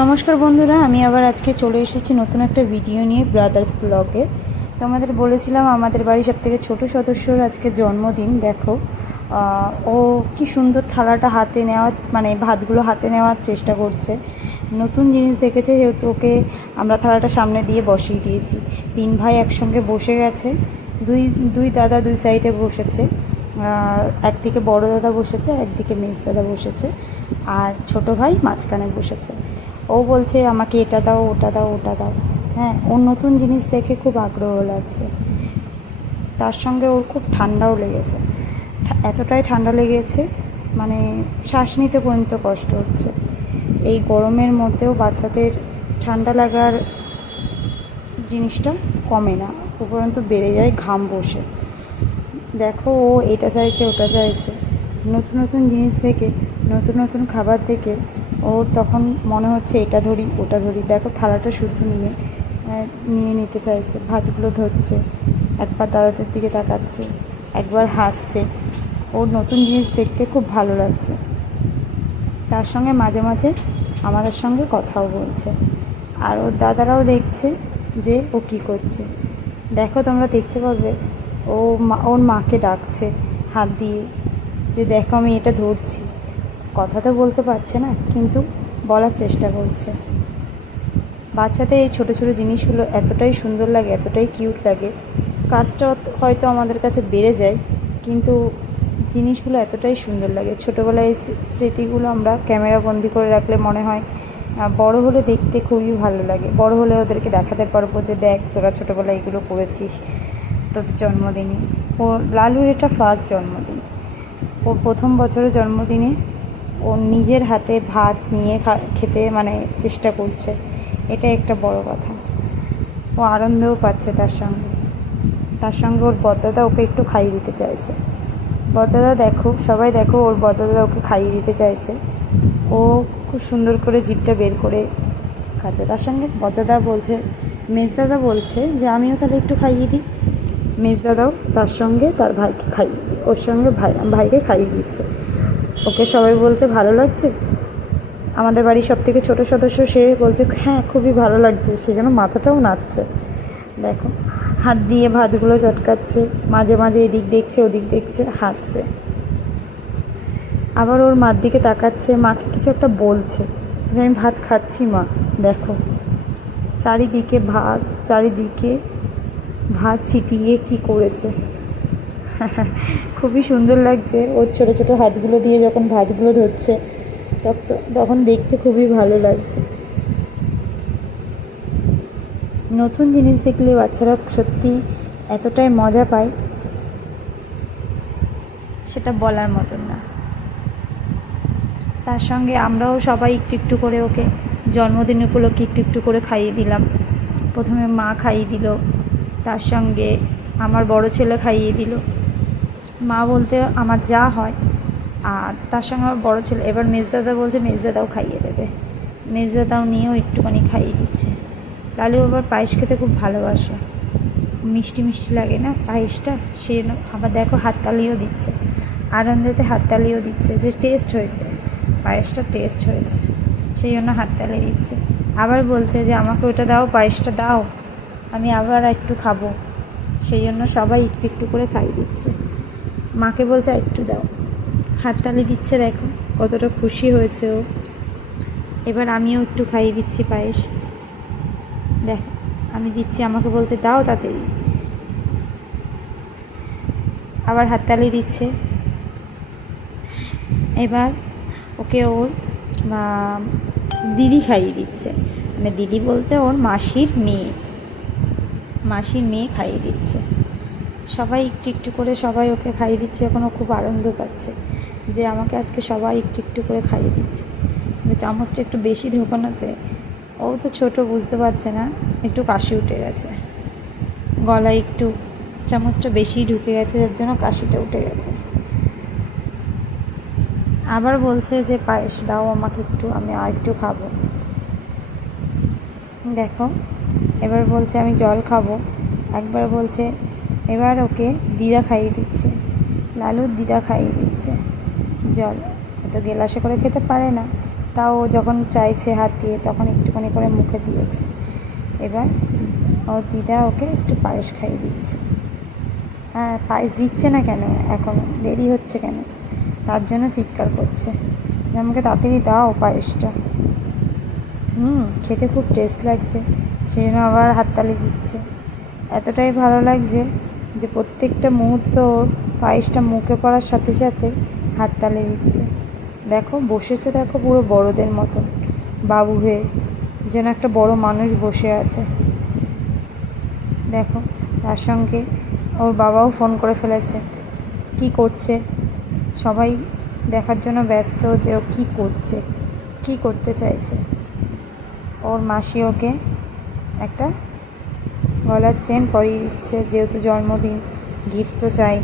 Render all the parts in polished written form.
নমস্কার বন্ধুরা, আমি আবার আজকে চলে এসেছি নতুন একটা ভিডিও নিয়ে ব্রাদার্স ব্লগে। তো আমাদের বলেছিলাম আমাদের বাড়ির সবথেকে ছোট সদস্যর আজকে জন্মদিন। দেখো ও কি সুন্দর থালাটা হাতে নেওয়ার মানে ভাতগুলো হাতে নেওয়ার চেষ্টা করছে। নতুন জিনিস দেখেছে যেহেতু ওকে আমরা থালাটা সামনে দিয়ে বসিয়ে দিয়েছি। তিন ভাই একসঙ্গে বসে গেছে, দুই দুই দাদা দুই সাইডে বসেছে। একদিকে বড় দাদা বসেছে, একদিকে মেজ দাদা বসেছে, আর ছোট ভাই মাঝখানে বসেছে। ও বলছে আমাকে এটা দাও, ওটা দাও, ওটা দাও। হ্যাঁ, ওর নতুন জিনিস দেখে খুব আগ্রহ লাগছে। তার সঙ্গে ওর খুব ঠান্ডাও লেগেছে, এতটাই ঠান্ডা লেগেছে মানে শ্বাস নিতে পর্যন্ত কষ্ট হচ্ছে। এই গরমের মধ্যেও বাচ্চাদের ঠান্ডা লাগার জিনিসটা কমে না, উপরন্তু বেড়ে যায় ঘাম বসে। দেখো ও এটা চাইছে, ওটা চাইছে। নতুন নতুন জিনিস দেখে, নতুন নতুন খাবার দেখে ওর তখন মনে হচ্ছে এটা ধরি, ওটা ধরি। দেখো থালাটা শুদ্ধ নিয়ে নিয়ে নিতে চাইছে, ভাতগুলো ধরছে, একবার দাদাদের দিকে তাকাচ্ছে, একবার হাসছে। ওর নতুন জিনিস দেখতে খুব ভালো লাগছে। তার সঙ্গে মাঝে মাঝে আমাদের সঙ্গে কথাও বলছে, আর ওর দাদারাও দেখছে যে ও কী করছে। দেখো তোমরা দেখতে পারবে ওর মাকে ডাকছে হাত দিয়ে, যে দেখো আমি এটা ধরছি। কথা তো বলতে পারছে না, কিন্তু বলার চেষ্টা করছে। বাচ্চাদের এই ছোটো ছোটো জিনিসগুলো এতটাই সুন্দর লাগে, এতটাই কিউট লাগে। কাজটা হয়তো আমাদের কাছে বেড়ে যায়, কিন্তু জিনিসগুলো এতটাই সুন্দর লাগে। ছোটোবেলায় এই স্মৃতিগুলো আমরা ক্যামেরা বন্দি করে রাখলে মনে হয় বড় হলে দেখতে খুবই ভালো লাগে। বড় হলে ওদেরকে দেখাতে পারবো যে দেখ তোরা ছোটোবেলায় এগুলো করেছিস তোদের জন্মদিনে। ওর লালুর এটা ফার্স্ট জন্মদিন। ওর প্রথম বছরের জন্মদিনে ও নিজের হাতে ভাত নিয়ে খেতে মানে চেষ্টা করছে। এটা একটা বড় কথা। ও আনন্দও পাচ্ছে তার সঙ্গে ওর বড়দাদা ওকে একটু খাইয়ে দিতে চাইছে। বড়দাদা দেখো, সবাই দেখো, ওর বড়দাদা ওকে খাইয়ে দিতে চাইছে। ও খুব সুন্দর করে জিভটা বের করে খাচ্ছে। তার সঙ্গে বড়দাদা বলছে, মেজদাদা বলছে যে আমিও তাহলে একটু খাইয়ে দিই। মেজদাদাও তার সঙ্গে তার ভাইকে খাইয়ে দিই, ওর সঙ্গে ভাইকে খাইয়ে দিচ্ছে। ওকে সবাই বলছে ভালো লাগছে। আমাদের বাড়ির সব থেকে ছোটো সদস্য সে বলছে হ্যাঁ খুবই ভালো লাগছে, সেখানে মাথাটাও নাচছে। দেখো হাত দিয়ে ভাতগুলো চটকাচ্ছে, মাঝে মাঝে এদিক দেখছে ওদিক দেখছে, হাসছে। আবার ওর মার দিকে তাকাচ্ছে, মাকে কিছু একটা বলছে যে আমি ভাত খাচ্ছি মা। দেখো চারিদিকে ভাত ছিটিয়ে কি করেছে। খুবই সুন্দর লাগছে ওর ছোটো ছোটো হাতগুলো দিয়ে যখন ভাতগুলো ধরছে, তখন দেখতে খুবই ভালো লাগছে। নতুন জিনিস দেখলে বাচ্চারা সত্যি এতটাই মজা পায়, সেটা বলার মতন না। তার সঙ্গে আমরাও সবাই একটু একটু করে ওকে জন্মদিন উপলক্ষে একটু একটু করে খাইয়ে দিলাম। প্রথমে মা খাইয়ে দিল, তার সঙ্গে আমার বড় ছেলে খাইয়ে দিল। মা বলতে আমার যা হয়, আর তার সঙ্গে আমার বড়ো ছেলে। এবার মেজদাদা বলছে মেজদাদাও খাইয়ে দেবে, মেজদাদাও নিয়েও একটুখানি খাইয়ে দিচ্ছে। লালু আবার পায়েস খেতে খুব ভালোবাসে, মিষ্টি মিষ্টি লাগে না পায়েসটা, সেই জন্য আবার দেখো হাততালিও দিচ্ছে, আনন্দেতে হাততালিও দিচ্ছে যে টেস্ট হয়েছে, পায়েসটা টেস্ট হয়েছে, সেই জন্য হাততালি দিচ্ছে। আবার বলছে যে আমাকে ওটা দাও, পায়েসটা দাও, আমি আবার একটু খাবো। সেই জন্য সবাই একটু একটু করে খাইয়ে দিচ্ছে। মাকে বলছে একটু দাও, হাততালি দিচ্ছে। দেখো কতটা খুশি হয়েছে ও। এবার আমিও একটু খাইয়ে দিচ্ছি পায়েস। দেখো আমি দিচ্ছি, আমাকে বলছে দাও তাড়াতাড়ি, আবার হাততালি দিচ্ছে। এবার ওকে ওর দিদি খাইয়ে দিচ্ছে, মানে দিদি বলতে ওর মাসির মেয়ে খাইয়ে দিচ্ছে। সবাই একটু একটু করে সবাই ওকে খাইয়ে দিচ্ছে। এখন ও খুব আনন্দ পাচ্ছে যে আমাকে আজকে সবাই একটু একটু করে খাইয়ে দিচ্ছে। কিন্তু চামচটা একটু বেশি ঢোকানোতে ও তো ছোটো, বুঝতে পারছে না, একটু কাশি উঠে গেছে গলায়, একটু চামচটা বেশি ঢুকে গেছে, যার জন্য কাশিটা উঠে গেছে। আবার বলছে যে পায়েস দাও আমাকে একটু, আমি আর একটু খাবো। দেখো এবার বলছে আমি জল খাবো, একবার বলছে। এবার ওকে দিদা খাইয়ে দিচ্ছে, লালুর দিদা খাইয়ে দিচ্ছে জল। তো গেলাসে করে খেতে পারে না, তাও ও যখন চাইছে হাত দিয়ে তখন একটুখানি করে মুখে দিয়েছে। এবার ওর দিদা ওকে একটু পায়েস খাইয়ে দিচ্ছে। হ্যাঁ, পায়েস দিচ্ছে না কেন, এখন দেরি হচ্ছে কেন, তার জন্য চিৎকার করছে যে আমাকে তাড়াতাড়ি দাও পায়েসটা। খেতে খুব টেস্ট লাগছে, সেই জন্য আবার হাততালি দিচ্ছে। এতটাই ভালো লাগছে যে প্রত্যেকটা মুহূর্ত ওর পায়েসটা মুখে পড়ার সাথে সাথে হাততালি দিচ্ছে। দেখো বসেছে, দেখো পুরো বড়দের মতন বাবু হয়ে, যেন একটা বড় মানুষ বসে আছে। দেখো, তার সঙ্গে ওর বাবাও ফোন করে ফেলেছে। কি করছে সবাই দেখার জন্য ব্যস্ত যে ও কী করছে, কী করতে চাইছে। ওর মাসি ওকে একটা গলার চেন পরিয়ে দিচ্ছে, যেহেতু জন্মদিন, গিফট তো চাই,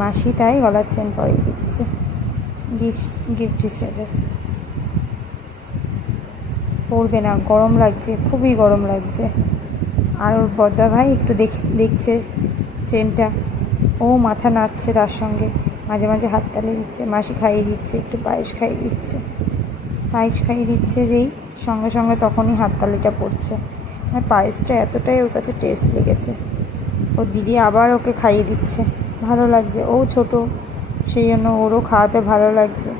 মাসি তাই গলার চেন পরিয়ে দিচ্ছে গিফট হিসেবে। পরবে না, গরম লাগছে, খুবই গরম লাগছে। আর ওর বদ্দা ভাই একটু দেখছে চেনটা, ও মাথা নাড়ছে, তার সঙ্গে মাঝে মাঝে হাততালি দিচ্ছে। মাসি খাইয়ে দিচ্ছে, একটু পায়েস খাইয়ে দিচ্ছে। পায়েস খাইয়ে দিচ্ছে যেই সঙ্গে সঙ্গে তখনই হাততালিটা পড়ছে। মানে পায়েসটা এতটাই ওর কাছে টেস্ট লেগেছে। ওর দিদি আবার ওকে খাইয়ে দিচ্ছে, ভালো লাগছে। ও ছোট, সেই জন্য ওরও খাওয়াতে ভালো লাগছে,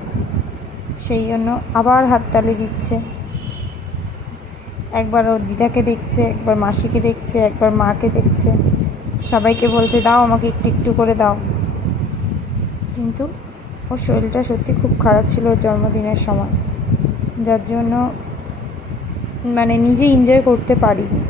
সেই জন্য আবার হাততালি দিচ্ছে। একবার ওর দিদাকে দেখছে, একবার মাসিকে দেখছে, একবার মাকে দেখছে, সবাইকে বলছে দাও আমাকে একটু একটু করে দাও। কিন্তু ওর শরীরটা সত্যি খুব খারাপ ছিল ওর জন্মদিনের সময়, যার জন্য মানে নিজে এনজয় করতে পারিনি।